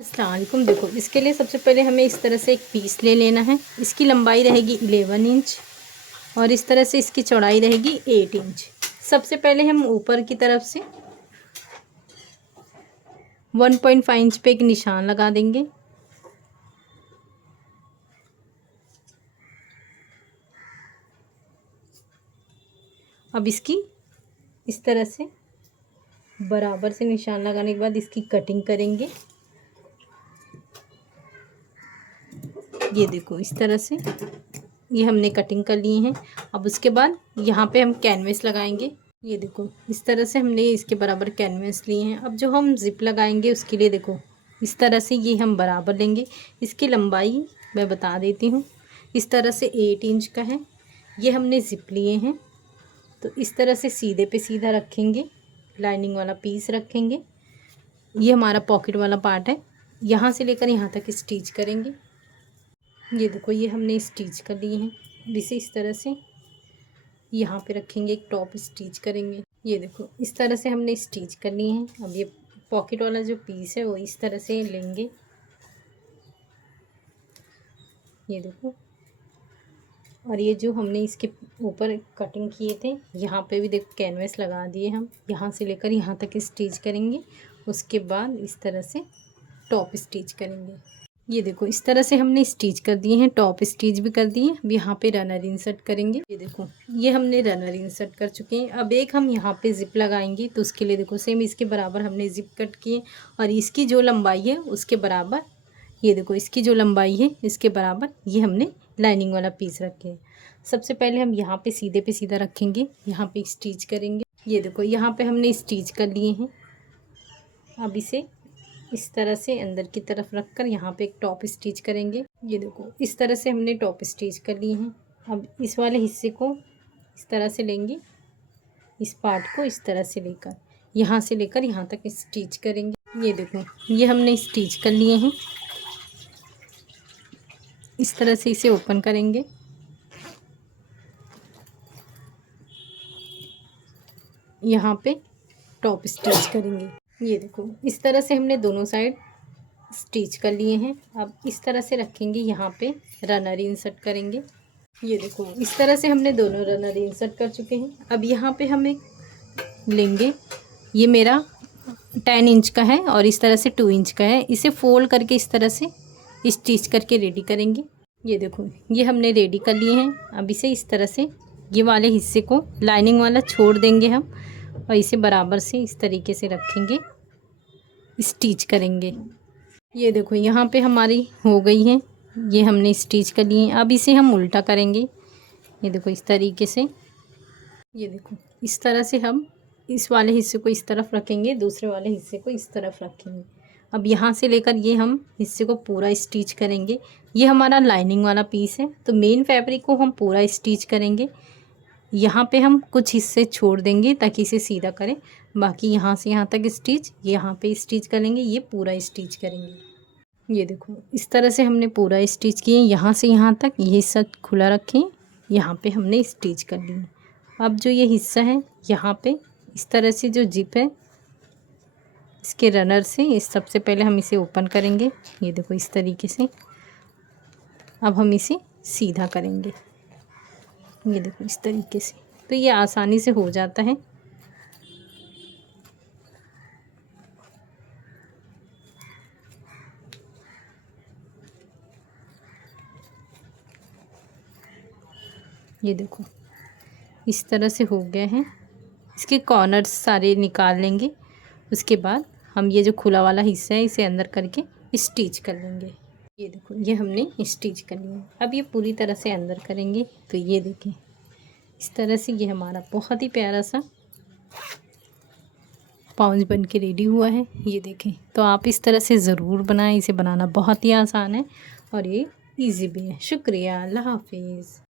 अस्सलाम वालेकुम। देखो, इसके लिए सबसे पहले हमें इस तरह से एक पीस ले लेना है। इसकी लंबाई रहेगी 11 इंच और इस तरह से इसकी चौड़ाई रहेगी 8 इंच। सबसे पहले हम ऊपर की तरफ से 1.5 इंच पे एक निशान लगा देंगे। अब इसकी इस तरह से बराबर से निशान लगाने के बाद इसकी कटिंग करेंगे। ये देखो, इस तरह से ये हमने कटिंग कर ली है। अब उसके बाद यहाँ पे हम कैनवेस लगाएंगे। ये देखो, इस तरह से हमने इसके बराबर कैनवेस लिए हैं। अब जो हम ज़िप लगाएंगे उसके लिए देखो, इस तरह से ये हम बराबर लेंगे। इसकी लंबाई मैं बता देती हूँ, इस तरह से 8 इंच का है। ये हमने ज़िप लिए हैं, तो इस तरह से सीधे पे सीधा रखेंगे, लाइनिंग वाला पीस रखेंगे। ये हमारा पॉकेट वाला पार्ट है, यहाँ से लेकर यहाँ तक स्टिच करेंगे। ये देखो, ये हमने स्टिच कर लिए हैं। अब इसे इस तरह से यहाँ पे रखेंगे, एक टॉप स्टिच करेंगे। ये देखो, इस तरह से हमने स्टिच कर लिए हैं। अब ये पॉकेट वाला जो पीस है वो इस तरह से लेंगे। ये देखो, और ये जो हमने इसके ऊपर कटिंग किए थे, यहाँ पे भी देखो कैनवेस लगा दिए हम। यहाँ से लेकर यहाँ तक स्टिच करेंगे। उसके बाद इस तरह से टॉप स्टिच करेंगे। ये देखो, इस तरह से हमने स्टिच कर दिए हैं, टॉप स्टिच भी कर दिए। अब यहाँ पे रनर इंसर्ट करेंगे। ये देखो, ये हमने रनर इंसर्ट कर चुके हैं। अब एक हम यहाँ पे जिप लगाएंगे, तो उसके लिए देखो सेम इसके बराबर हमने जिप कट किए और इसकी जो लंबाई है उसके बराबर, ये देखो इसकी जो लंबाई है इसके बराबर ये हमने लाइनिंग वाला पीस रखे हैं। सबसे पहले हम यहाँ पे सीधा रखेंगे, यहाँ पे स्टिच करेंगे। ये देखो, यहाँ पे हमने स्टिच कर लिए हैं। अब इसे इस तरह से अंदर की तरफ रखकर यहाँ पे एक टॉप स्टिच करेंगे। ये देखो, इस तरह से हमने टॉप स्टिच कर लिए हैं। अब इस वाले हिस्से को इस तरह से लेंगे, इस पार्ट को इस तरह से लेकर यहाँ से लेकर यहाँ तक स्टिच करेंगे। ये देखो, ये हमने स्टिच कर लिए हैं। इस तरह से इसे ओपन करेंगे। यहाँ पे टॉप स्टिच करेंगे। ये देखो, इस तरह से हमने दोनों साइड स्टिच कर लिए हैं। अब इस तरह से रखेंगे, यहाँ पे रनर इंसर्ट करेंगे। ये देखो, इस तरह से हमने दोनों रनर इंसर्ट कर चुके हैं। अब यहाँ पे हम एक लेंगे, ये मेरा 10 इंच का है और इस तरह से 2 इंच का है। इसे फोल्ड करके इस तरह से स्टिच करके रेडी करेंगे। ये देखो, ये हमने रेडी कर लिए हैं। अब इसे इस तरह से ये वाले हिस्से को लाइनिंग वाला छोड़ देंगे हम और इसे बराबर से इस तरीके से रखेंगे, स्टिच करेंगे। ये देखो, यहाँ पे हमारी हो गई है, ये हमने स्टिच कर लिए हैं। अब इसे हम उल्टा करेंगे। ये देखो, इस तरीके से। ये देखो, इस तरह से हम इस वाले हिस्से को इस तरफ रखेंगे, दूसरे वाले हिस्से को इस तरफ रखेंगे। अब यहाँ से लेकर ये हम हिस्से को पूरा स्टिच करेंगे। ये हमारा लाइनिंग वाला पीस है, तो मेन फैब्रिक को हम पूरा स्टिच करेंगे। यहाँ पे हम कुछ हिस्से छोड़ देंगे ताकि इसे सीधा करें। बाकी यहाँ से यहाँ तक स्टिच, यहाँ पे स्टिच करेंगे, ये पूरा स्टिच करेंगे। ये देखो, इस तरह से हमने पूरा स्टिच किए, यहाँ से यहाँ तक ये हिस्सा खुला रखें, यहाँ पे हमने स्टिच कर लिया। अब जो ये हिस्सा है, यहाँ पे इस तरह से जो जिप है इसके रनर से इस सबसे पहले हम इसे ओपन करेंगे। ये देखो, इस तरीके से। अब हम इसे सीधा करेंगे। ये देखो, इस तरीके से। तो ये आसानी से हो जाता है। ये देखो, इस तरह से हो गए हैं। इसके कॉर्नर्स सारे निकाल लेंगे। उसके बाद हम ये जो खुला वाला हिस्सा है इसे अंदर करके स्टिच कर लेंगे। ये देखो, ये हमने स्टिच कर लिया। अब ये पूरी तरह से अंदर करेंगे, तो ये देखें, इस तरह से ये हमारा बहुत ही प्यारा सा पाउच बन के रेडी हुआ है। ये देखें, तो आप इस तरह से ज़रूर बनाएं। इसे बनाना बहुत ही आसान है और ये ईजी भी है। शुक्रिया, अल्लाह हाफिज़।